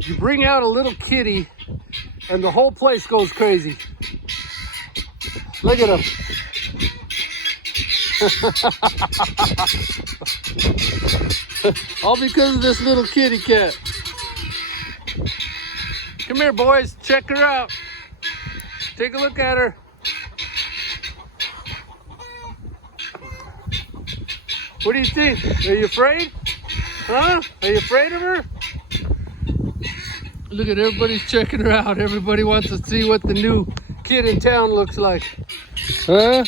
You bring out a little kitty and the whole place goes crazy. Look at him. All because of this little kitty cat. Come here, boys. Check her out. Take a look at her. What do you think? Are you afraid? Huh? Are you afraid of her? Look at everybody's checking her out. Everybody wants to see what the new kid in town looks like. Huh?